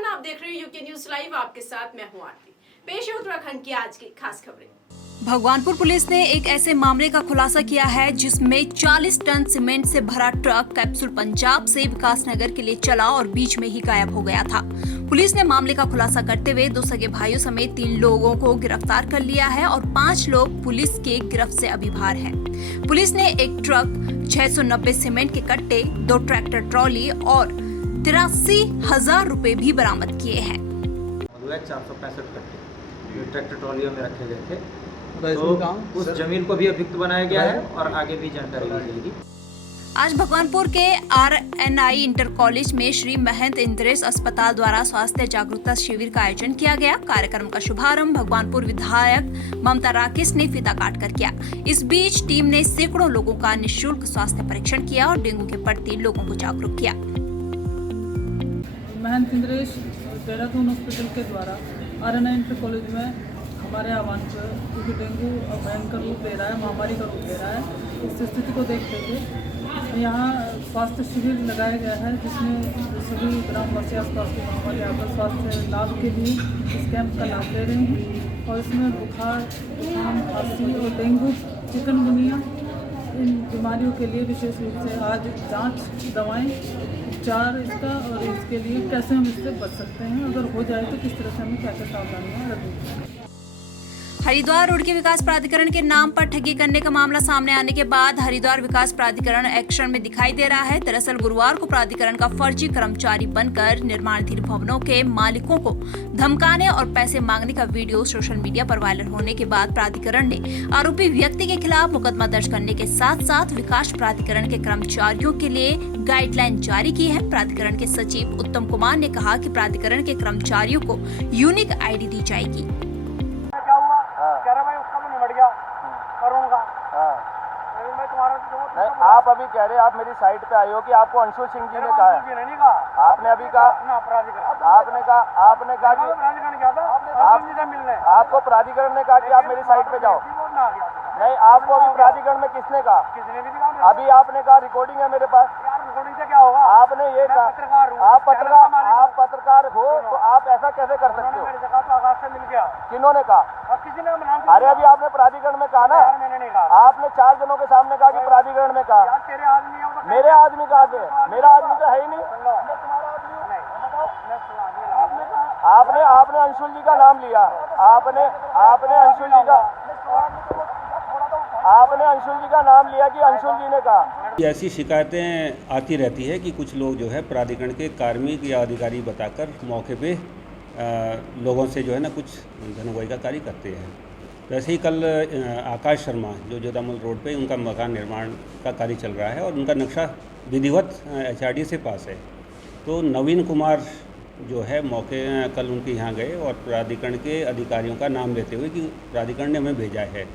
नमस्कार, आप देख रहे हैं यूके न्यूज लाइव। आपके साथ मैं हूं आरती। पेश है उत्तराखंड की आज की खास खबरें। भगवानपुर पुलिस ने एक ऐसे मामले का खुलासा किया है जिसमें 40 टन सीमेंट से भरा ट्रक कैप्सूल पंजाब से विकासनगर के लिए चला और बीच में ही गायब हो गया था। पुलिस ने मामले का खुलासा करते हुए 2 सगे भाइयों समेत 3 लोगों को गिरफ्तार कर लिया है और 5 लोग पुलिस के गिरफ्त से अभी बाहर हैं। पुलिस ने एक ट्रक, 690 सीमेंट के कट्टे, 2 ट्रैक्टर ट्रॉली और 83,000 रुपए भी बरामद किए हैं। 465 कट्टे ट्रैक्टर ट्रॉलियों में रखे गए थे। तो उस जमीन को भी अभियुक्त बनाया गया है और आगे भी जानकारी दी जाएगी। आज भगवानपुर के RNI इंटर कॉलेज में श्री महंत इंद्रेश अस्पताल द्वारा स्वास्थ्य जागरूकता शिविर का आयोजन किया गया। कार्यक्रम का शुभारंभ भगवानपुर विधायक ममता राकेश ने फीता काटकर किया। इस बीच टीम ने सैकड़ों लोगों का निःशुल्क स्वास्थ्य परीक्षण किया और डेंगू के प्रति लोगों को जागरूक किया। महंत इंद्रेश देहरादून हॉस्पिटल के द्वारा RNI इंटर कॉलेज में हमारे आह्वान पर, क्योंकि डेंगू भयंकर रूप ले रहा है, महामारी का रूप ले रहा है, इस स्थिति को देखते हुए यहाँ स्वास्थ्य शिविर लगाया गया है, जिसमें सभी ग्रामवासी आसपास के गाँव वाले आकर स्वास्थ्य लाभ के लिए इस कैंप का लाभ ले रहे हैं। और इसमें बुखार, जुकाम, खांसी और डेंगू, चिकनगुनिया, इन बीमारियों के लिए विशेष रूप से आज जांच, दवाएं, उपचार इसका और इसके लिए कैसे हम इससे बच सकते हैं, अगर हो जाए तो किस तरह से हमें क्या क्या सावधानियाँ रखनी। हरिद्वार रोड के विकास प्राधिकरण के नाम पर ठगी करने का मामला सामने आने के बाद हरिद्वार विकास प्राधिकरण एक्शन में दिखाई दे रहा है। दरअसल गुरुवार को प्राधिकरण का फर्जी कर्मचारी बनकर निर्माणाधीन भवनों के मालिकों को धमकाने और पैसे मांगने का वीडियो सोशल मीडिया पर वायरल होने के बाद प्राधिकरण ने आरोपी व्यक्ति के खिलाफ मुकदमा दर्ज करने के साथ साथ विकास प्राधिकरण के कर्मचारियों के लिए गाइडलाइन जारी की है। प्राधिकरण के सचिव उत्तम कुमार ने कहा कि प्राधिकरण के कर्मचारियों को यूनिक ID दी जाएगी। नहीं, आप अभी कह रहे हैं, आप मेरी साइट पे आए हो कि आपको अंशुल सिंह जी ने कहा है। आपने अभी कहा, आपने कहा कि आपको प्राधिकरण ने कहा कि आप मेरी साइट पे जाओ। नहीं, आपको अभी प्राधिकरण में किसने कहा? अभी आपने कहा रिकॉर्डिंग है मेरे पास। रिकॉर्डिंग से क्या होगा? आपने ये कहा, आप पत्रकार हो तो आप ऐसा कैसे कर सकते हो? किन्होंने कहा? अरे अभी आपने प्राधिकरण में कहा ना, आपने 4 जनों के सामने कहा कि प्राधिकरण में कहा। मेरे आदमी कहा थे? मेरा आदमी तो है ही नहीं। आपने अंशुल जी का नाम लिया, आपने अंशुल जी का नाम लिया कि अंशुल जी ने कहा। ऐसी शिकायतें आती रहती है कि कुछ लोग जो है प्राधिकरण के कार्मिक या अधिकारी बताकर मौके पे लोगों से जो है ना कुछ धनवाई का कार्य करते हैं। वैसे ही कल आकाश शर्मा जो जोधामल रोड पे उनका मकान निर्माण का कार्य चल रहा है और उनका नक्शा विधिवत HRD से पास है। तो नवीन कुमार जो है मौके कल उनके यहाँ गए और प्राधिकरण के अधिकारियों का नाम लेते हुए कि प्राधिकरण ने हमें भेजा है,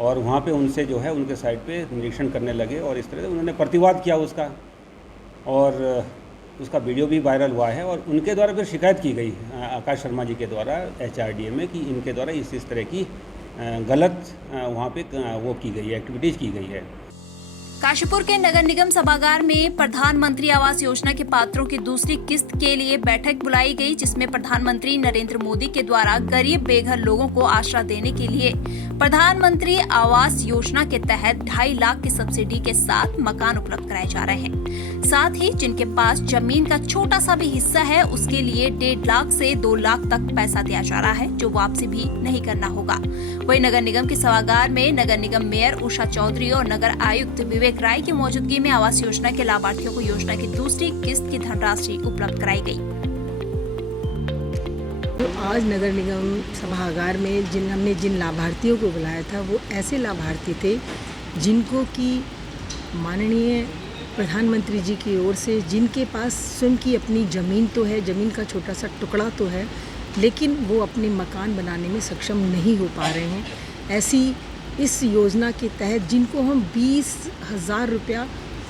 और वहाँ पे उनसे जो है उनके साइट पे निरीक्षण करने लगे और इस तरह से उन्होंने प्रतिवाद किया उसका, और उसका वीडियो भी वायरल हुआ है। और उनके द्वारा फिर शिकायत की गई आकाश शर्मा जी के द्वारा HRDA में कि इनके द्वारा इस तरह की गलत वहाँ पे वो की गई है, एक्टिविटीज़ की गई है। काशीपुर के नगर निगम सभागार में प्रधानमंत्री आवास योजना के पात्रों की दूसरी किस्त के लिए बैठक बुलाई गई, जिसमें प्रधानमंत्री नरेंद्र मोदी के द्वारा गरीब बेघर लोगों को आश्रय देने के लिए प्रधानमंत्री आवास योजना के तहत 2.5 लाख की सब्सिडी के साथ मकान उपलब्ध कराए जा रहे हैं। साथ ही जिनके पास जमीन का छोटा सा भी हिस्सा है उसके लिए 1.5 लाख से 2 लाख तक पैसा दिया जा रहा है, जो वापसी भी नहीं करना होगा। वहीं नगर निगम के सभागार में नगर निगम मेयर उषा चौधरी और नगर आयुक्त विवेक राय की मौजूदगी में आवास योजना के लाभार्थियों को योजना की दूसरी किस्त की धनराशि उपलब्ध कराई गई। तो आज नगर निगम सभागार में हमने जिन लाभार्थियों को बुलाया था वो ऐसे लाभार्थी थे जिनको कि माननीय प्रधानमंत्री जी की ओर से, जिनके पास स्वयं की अपनी ज़मीन तो है, ज़मीन का छोटा सा टुकड़ा तो है, लेकिन वो अपने मकान बनाने में सक्षम नहीं हो पा रहे हैं। ऐसी इस योजना के तहत जिनको हम 20,000 रुपया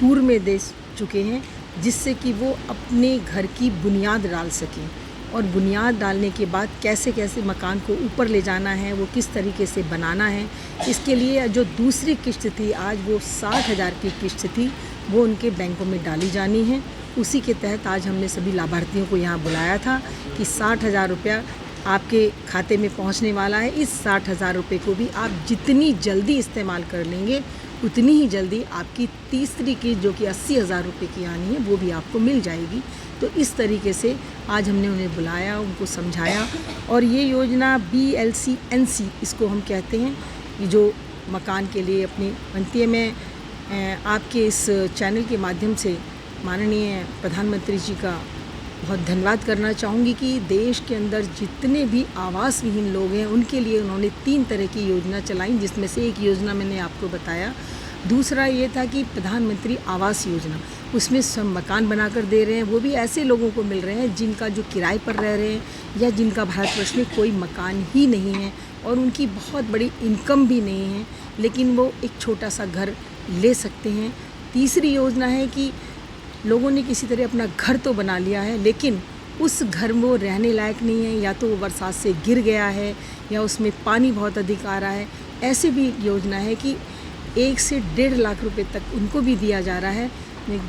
पूर्व में दे चुके हैं, जिससे कि वो अपने घर की बुनियाद डाल सकें, और बुनियाद डालने के बाद कैसे कैसे मकान को ऊपर ले जाना है, वो किस तरीके से बनाना है, इसके लिए जो दूसरी किस्त थी आज वो 60,000 की किस्त थी, वो उनके बैंकों में डाली जानी है। उसी के तहत आज हमने सभी लाभार्थियों को यहाँ बुलाया था कि 60,000 रुपया आपके खाते में पहुँचने वाला है। इस 60,000 रुपये को भी आप जितनी जल्दी इस्तेमाल कर लेंगे उतनी ही जल्दी आपकी तीसरी किस्त जो कि 80,000 रुपये की आनी है वो भी आपको मिल जाएगी। तो इस तरीके से आज हमने उन्हें बुलाया, उनको समझाया। और ये योजना BLCNC इसको हम कहते हैं, ये जो मकान के लिए अपनी बनती है। मैं आपके इस चैनल के माध्यम से माननीय प्रधानमंत्री जी का बहुत धन्यवाद करना चाहूँगी कि देश के अंदर जितने भी आवास विहीन लोग हैं उनके लिए उन्होंने 3 तरह की योजना चलाई, जिसमें से एक योजना मैंने आपको बताया। दूसरा ये था कि प्रधानमंत्री आवास योजना, उसमें सब मकान बनाकर दे रहे हैं। वो भी ऐसे लोगों को मिल रहे हैं जिनका जो किराए पर रह रहे हैं या जिनका भारतवर्ष में कोई मकान ही नहीं है और उनकी बहुत बड़ी इनकम भी नहीं है, लेकिन वो एक छोटा सा घर ले सकते हैं। तीसरी योजना है कि लोगों ने किसी तरह अपना घर तो बना लिया है लेकिन उस घर में वो रहने लायक नहीं है, या तो वो बरसात से गिर गया है या उसमें पानी बहुत अधिक आ रहा है। ऐसे भी योजना है कि 1 से 1.5 लाख रुपए तक उनको भी दिया जा रहा है,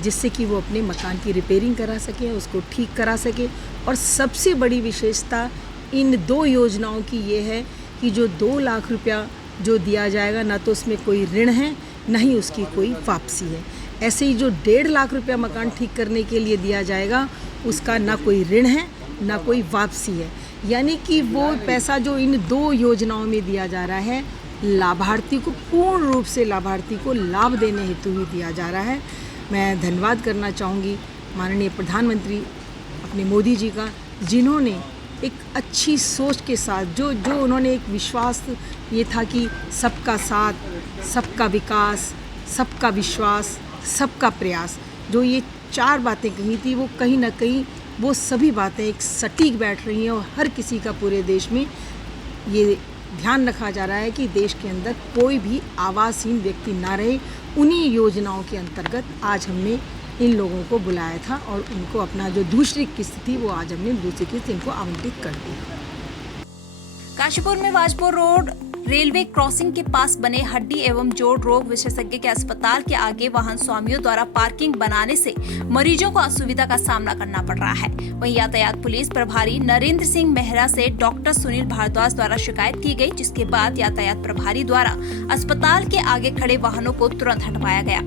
जिससे कि वो अपने मकान की रिपेयरिंग करा सकें, उसको ठीक करा सकें। और सबसे बड़ी विशेषता इन 2 योजनाओं की ये है कि जो 2 लाख रुपया जो दिया जाएगा ना तो उसमें कोई ऋण है ना ही उसकी कोई वापसी है। ऐसे ही जो 1.5 लाख रुपया मकान ठीक करने के लिए दिया जाएगा उसका ना कोई ऋण है ना कोई वापसी है। यानी कि वो पैसा जो इन 2 योजनाओं में दिया जा रहा है लाभार्थी को पूर्ण रूप से लाभार्थी को लाभ देने हेतु ही दिया जा रहा है। मैं धन्यवाद करना चाहूँगी माननीय प्रधानमंत्री अपने मोदी जी का, जिन्होंने एक अच्छी सोच के साथ जो उन्होंने एक विश्वास ये था कि सबका साथ, सबका विकास, सबका विश्वास, सबका प्रयास, जो ये 4 बातें कही थी वो कहीं ना कहीं वो सभी बातें एक सटीक बैठ रही हैं और हर किसी का पूरे देश में ये ध्यान रखा जा रहा है कि देश के अंदर कोई भी आवासहीन व्यक्ति ना रहे। उन्हीं योजनाओं के अंतर्गत आज हमने इन लोगों को बुलाया था और उनको अपना जो दूसरी किस्त थी वो आज हमने दूसरी किस्त इनको आवंटित कर दी। काशीपुर में वाजपुर रोड रेलवे क्रॉसिंग के पास बने हड्डी एवं जोड़ रोग विशेषज्ञ के अस्पताल के आगे वाहन स्वामियों द्वारा पार्किंग बनाने से मरीजों को असुविधा का सामना करना पड़ रहा है। वहीं यातायात पुलिस प्रभारी नरेंद्र सिंह मेहरा से डॉक्टर सुनील भारद्वाज द्वारा शिकायत की गई, जिसके बाद यातायात प्रभारी द्वारा अस्पताल के आगे खड़े वाहनों को तुरंत हटवाया गया।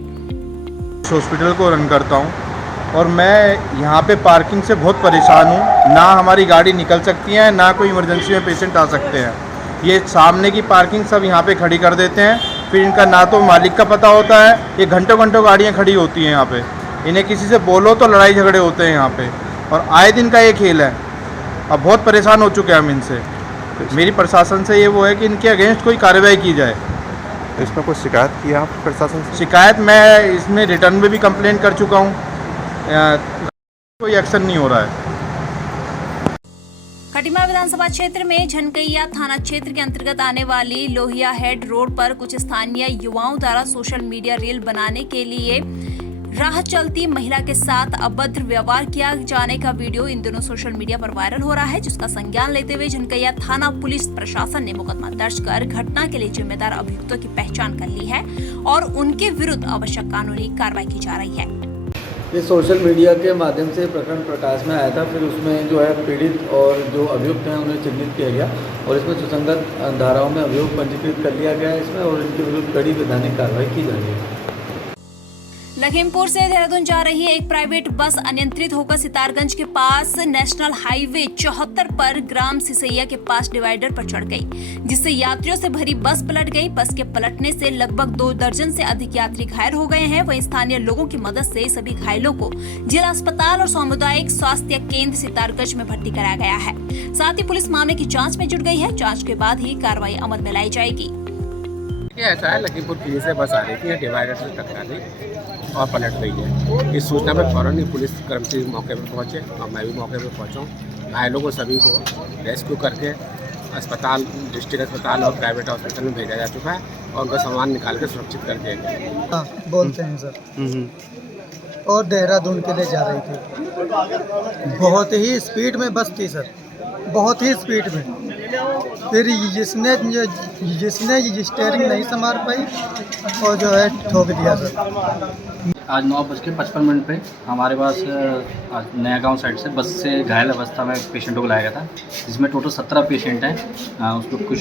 हॉस्पिटल को रन करता हूँ और मैं यहाँ पे पार्किंग से बहुत परेशान हूँ। ना हमारी गाड़ी निकल सकती है, ना कोई इमरजेंसी में पेशेंट आ सकते हैं। ये सामने की पार्किंग सब यहाँ पे खड़ी कर देते हैं, फिर इनका ना तो मालिक का पता होता है। ये घंटों घंटों गाड़ियाँ खड़ी होती हैं यहाँ पे, इन्हें किसी से बोलो तो लड़ाई झगड़े होते हैं यहाँ पे, और आए दिन का ये खेल है। अब बहुत परेशान हो चुके हैं हम इनसे। मेरी प्रशासन से ये वो है कि इनके अगेंस्ट कोई कार्रवाई की जाए। इस पर कुछ शिकायत की आप प्रशासन से? शिकायत मैं इसमें रिटर्न में भी कंप्लेंट कर चुका हूँ, कोई एक्शन नहीं हो रहा है। खटीमा विधानसभा क्षेत्र में झनकैया थाना क्षेत्र के अंतर्गत आने वाली लोहिया हेड रोड पर कुछ स्थानीय युवाओं द्वारा सोशल मीडिया रील बनाने के लिए राह चलती महिला के साथ अभद्र व्यवहार किया जाने का वीडियो इन दिनों सोशल मीडिया पर वायरल हो रहा है, जिसका संज्ञान लेते हुए झनकैया थाना पुलिस प्रशासन ने मुकदमा दर्ज कर घटना के लिए जिम्मेदार अभियुक्तों की पहचान कर ली है और उनके विरुद्ध आवश्यक कानूनी कार्रवाई की जा रही है। ये सोशल मीडिया के माध्यम से प्रकरण प्रकाश में आया था, फिर उसमें जो है पीड़ित और जो अभियुक्त हैं उन्हें चिन्हित किया गया और इसमें सुसंगत धाराओं में अभियोग पंजीकृत कर लिया गया है इसमें, और इनके विरुद्ध कड़ी वैधानिक कार्रवाई की जा रही है। लखीमपुर से देहरादून जा रही एक प्राइवेट बस अनियंत्रित होकर सितारगंज के पास नेशनल हाईवे 74 पर ग्राम सिसैया के पास डिवाइडर पर चढ़ गई, जिससे यात्रियों से भरी बस पलट गई। बस के पलटने से लगभग 2 दर्जन से अधिक यात्री घायल हो गए हैं। वहीं स्थानीय लोगों की मदद से सभी घायलों को जिला अस्पताल और सामुदायिक स्वास्थ्य केंद्र सितारगंज में भर्ती कराया गया है। साथ ही पुलिस मामले की जाँच में जुट गई है। जाँच के बाद ही कार्रवाई अमल में लाई जाएगी। ऐसा है, लखीमपुर किले से बस आ रही थी, डिवाइडर से टकरा गई और पलट गई है। इस सूचना पर फौरन ही पुलिस कर्मचारी मौके पर पहुंचे और मैं भी मौके पर पहुंचा हूँ। घायलों को सभी को रेस्क्यू करके अस्पताल, डिस्ट्रिक्ट अस्पताल और प्राइवेट हॉस्पिटल में भेजा जा चुका है और उनका सामान निकाल के सुरक्षित कर दिया गया। हाँ, बोलते हैं सर। और देहरादून के लिए जा रही थी, बहुत ही स्पीड में बस थी सर, बहुत ही स्पीड में। फिर जिसने स्टीयरिंग नहीं संभाल पाई और जो है ठोक दिया सर। आज 9:55 पे हमारे पास आज नया गांव साइड से बस से घायल अवस्था में पेशेंटों को लाया गया था, जिसमें टोटल 17 पेशेंट हैं। उसमें कुछ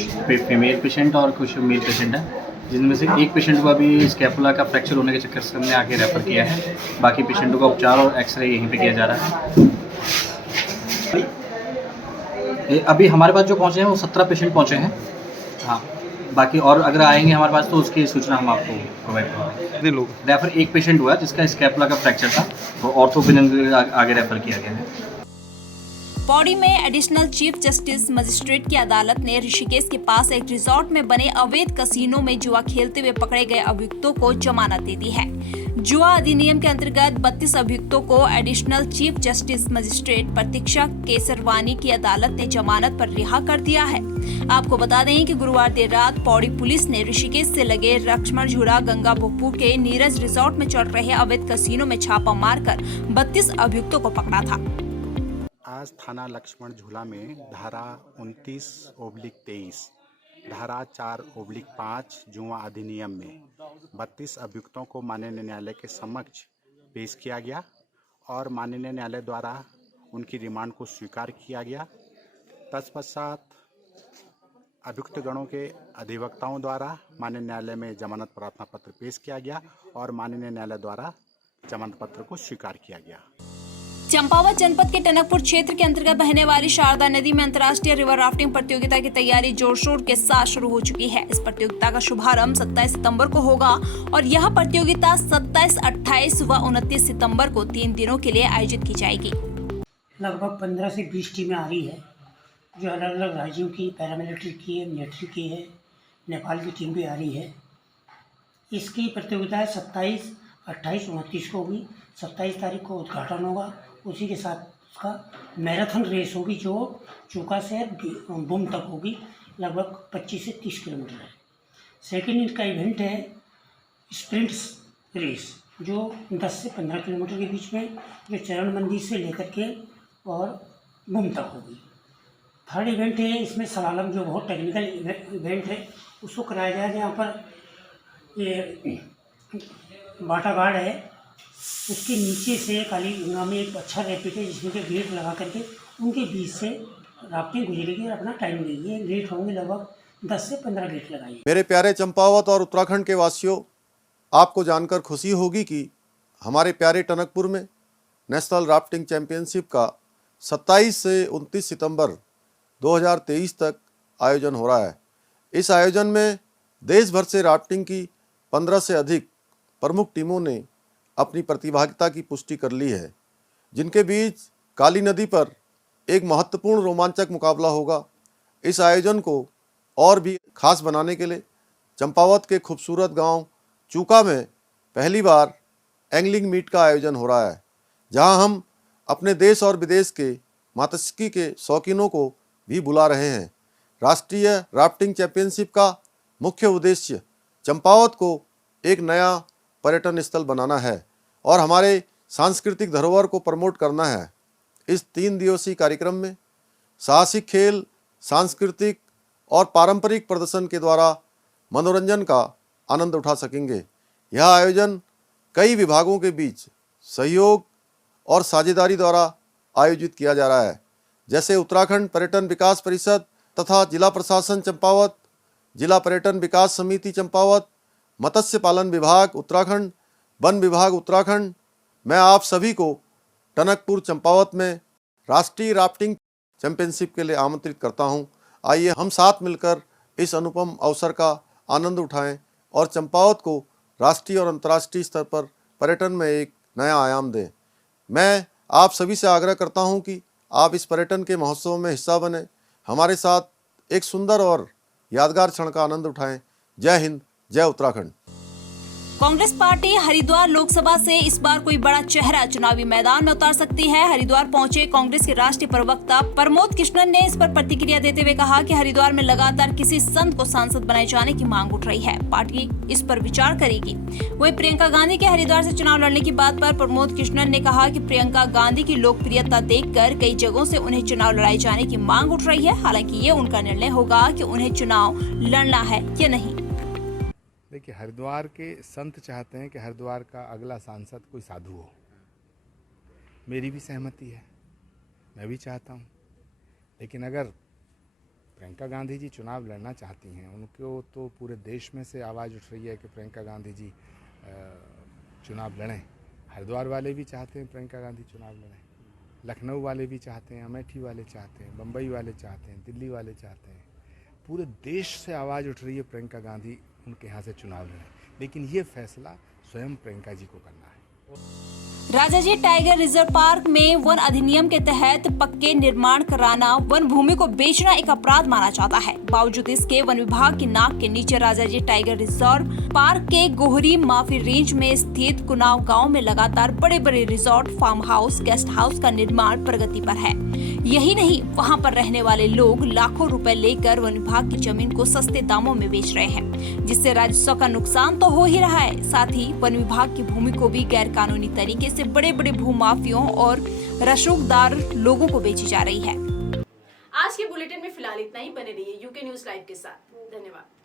फीमेल पेशेंट और कुछ मेल पेशेंट हैं, जिनमें से एक पेशेंट को अभी स्कैपुला का फ्रैक्चर होने के चक्कर से हमने आगे रेफ़र किया है। बाकी पेशेंटों का उपचार और एक्सरे यहीं पे किया जा रहा है। अभी हमारे पास जो पहुँचे हैं वो 17 पेशेंट पहुँचे हैं। हाँ, बाकी और अगर आएंगे हमारे पास तो उसकी सूचना हम आपको प्रोवाइड करेंगे। रेफर एक पेशेंट हुआ जिसका स्कैपुला का फ्रैक्चर था, तो ऑर्थोपेडिक आगे रेफर किया गया है। पौड़ी में एडिशनल चीफ जस्टिस मजिस्ट्रेट की अदालत ने ऋषिकेश के पास एक रिजॉर्ट में बने अवैध कसीनो में जुआ खेलते हुए पकड़े गए अभियुक्तों को जमानत दे दी है। जुआ अधिनियम के अंतर्गत 32 अभियुक्तों को एडिशनल चीफ जस्टिस मजिस्ट्रेट प्रतीक्षा केसरवानी की अदालत ने जमानत पर रिहा कर दिया है। आपको बता दें कि गुरुवार देर रात पौड़ी पुलिस ने ऋषिकेश से लगे लक्ष्मण झूला गंगा भोगपुर के नीरज रिजॉर्ट में चल रहे अवैध कसीनो में छापा मारकर 32 अभियुक्तों को पकड़ा था। आज थाना लक्ष्मण झूला में धारा 29/23, धारा 4/5 जुआ अधिनियम में 32 अभियुक्तों को माननीय न्यायालय के समक्ष पेश किया गया और माननीय न्यायालय द्वारा उनकी रिमांड को स्वीकार किया गया। तत्पश्चात अभियुक्त गणों के अधिवक्ताओं द्वारा माननीय न्यायालय में जमानत प्रार्थना पत्र पेश किया गया और माननीय न्यायालय द्वारा जमानत पत्र को स्वीकार किया गया। चंपावत जनपद के टनकपुर क्षेत्र के अंतर्गत बहने वाली शारदा नदी में अंतर्राष्ट्रीय रिवर राफ्टिंग प्रतियोगिता की तैयारी जोर शोर के साथ शुरू हो चुकी है। इस प्रतियोगिता का शुभारंभ 27 सितंबर को होगा और यह प्रतियोगिता 27, 28 व 29 सितंबर को 3 दिनों के लिए आयोजित की जाएगी। लगभग 15 से 20 टीमें आ रही है, जो अलग अलग राज्यों की, पैरामिलिट्री की है, मिलिट्री की है, नेपाल की टीम भी आ रही है। इसकी प्रतियोगिता 27, 28, 29 को होगी। 27 तारीख को उद्घाटन होगा, उसी के साथ उसका मैराथन रेस होगी जो चूका से बुम तक होगी, लगभग 25 से 30 किलोमीटर है। सेकेंड इनका इवेंट है स्प्रिंट रेस, जो 10 से 15 किलोमीटर के बीच में, जो चरणबंदी से लेकर के और बुम तक होगी। थर्ड इवेंट है इसमें सलालम, जो बहुत टेक्निकल इवेंट है, उसको कराया जाएगा। यहाँ पर ये बाटा गार्ड है, उसके नीचे से काली गंगा में एक अच्छा रैपिड है जिसमें के गेट लगा करके उनके बीच से राफ्टिंग गुजरेगी और अपना टाइम लेगी। गेट होंगे लगभग 10 से 15 गेट लगाइए। मेरे प्यारे चंपावत और उत्तराखंड के वासियों, आपको जानकर खुशी होगी कि हमारे प्यारे टनकपुर में नेशनल राफ्टिंग चैंपियनशिप का 27 से 29 सितंबर 2023 तक आयोजन हो रहा है। इस आयोजन में देश भर से राफ्टिंग की 15 से अधिक प्रमुख टीमों ने अपनी प्रतिभागिता की पुष्टि कर ली है, जिनके बीच काली नदी पर एक महत्वपूर्ण रोमांचक मुकाबला होगा। इस आयोजन को और भी खास बनाने के लिए चंपावत के खूबसूरत गांव चूका में पहली बार एंगलिंग मीट का आयोजन हो रहा है, जहां हम अपने देश और विदेश के मात्स्यिकी के शौकीनों को भी बुला रहे हैं। राष्ट्रीय राफ्टिंग चैंपियनशिप का मुख्य उद्देश्य चंपावत को एक नया पर्यटन स्थल बनाना है और हमारे सांस्कृतिक धरोहर को प्रमोट करना है। इस 3 दिवसीय कार्यक्रम में साहसिक खेल, सांस्कृतिक और पारंपरिक प्रदर्शन के द्वारा मनोरंजन का आनंद उठा सकेंगे। यह आयोजन कई विभागों के बीच सहयोग और साझेदारी द्वारा आयोजित किया जा रहा है, जैसे उत्तराखंड पर्यटन विकास परिषद तथा जिला प्रशासन चंपावत, जिला पर्यटन विकास समिति चंपावत, मत्स्य पालन विभाग उत्तराखंड, वन विभाग उत्तराखंड। मैं आप सभी को टनकपुर चंपावत में राष्ट्रीय राफ्टिंग चैंपियनशिप के लिए आमंत्रित करता हूं। आइए हम साथ मिलकर इस अनुपम अवसर का आनंद उठाएं और चंपावत को राष्ट्रीय और अंतर्राष्ट्रीय स्तर पर पर्यटन में एक नया आयाम दें। मैं आप सभी से आग्रह करता हूं कि आप इस पर्यटन के महोत्सव में हिस्सा बने, हमारे साथ एक सुंदर और यादगार क्षण का आनंद उठाएं। जय हिंद, जय उत्तराखंड। कांग्रेस पार्टी हरिद्वार लोकसभा से इस बार कोई बड़ा चेहरा चुनावी मैदान में उतार सकती है। हरिद्वार पहुंचे कांग्रेस के राष्ट्रीय प्रवक्ता प्रमोद कृष्णन ने इस पर प्रतिक्रिया देते हुए कहा कि हरिद्वार में लगातार किसी संत को सांसद बनाए जाने की मांग उठ रही है, पार्टी इस पर विचार करेगी। वहीं प्रियंका गांधी के हरिद्वार से चुनाव लड़ने की बात पर प्रमोद कृष्णन ने कहा कि प्रियंका गांधी की लोकप्रियता देखकर कई जगहों से उन्हें चुनाव लड़ाए जाने की मांग उठ रही है। हालांकि ये उनका निर्णय होगा कि उन्हें चुनाव लड़ना है या नहीं। देखिए, हरिद्वार के संत चाहते हैं कि हरिद्वार का अगला सांसद कोई साधु हो। मेरी भी सहमति है, मैं भी चाहता हूँ। लेकिन अगर प्रियंका गांधी जी चुनाव लड़ना चाहती हैं, उनको तो पूरे देश में से आवाज़ उठ रही है कि प्रियंका गांधी जी चुनाव लड़ें। हरिद्वार वाले भी चाहते हैं प्रियंका गांधी चुनाव लड़ें, लखनऊ वाले भी चाहते हैं, अमेठी वाले चाहते हैं, बम्बई वाले चाहते हैं, दिल्ली वाले चाहते हैं। पूरे देश से आवाज़ उठ रही है प्रियंका गांधी उनके यहाँ से चुनाव लड़ें। लेकिन ये फैसला स्वयं प्रियंका जी को करना है। राजाजी टाइगर रिजर्व पार्क में वन अधिनियम के तहत पक्के निर्माण कराना, वन भूमि को बेचना एक अपराध माना जाता है। बावजूद इसके वन विभाग की नाक के नीचे राजाजी टाइगर रिजर्व पार्क के गोहरी माफी रेंज में स्थित कुनाव गांव में लगातार बड़े बड़े resort, farm house, guest house का निर्माण प्रगति पर है। यही नहीं, वहां पर रहने वाले लोग लाखों रुपए लेकर वन विभाग की जमीन को सस्ते दामों में बेच रहे हैं, जिससे राजस्व का नुकसान तो हो ही रहा है, साथ ही वन विभाग की भूमि को भी गैर कानूनी तरीके से बड़े बड़े भूमाफियों और रसूखदार लोगों को बेची जा रही है। आज के बुलेटिन में फिलहाल इतना ही। बने रहिए यूके न्यूज लाइव के साथ। धन्यवाद।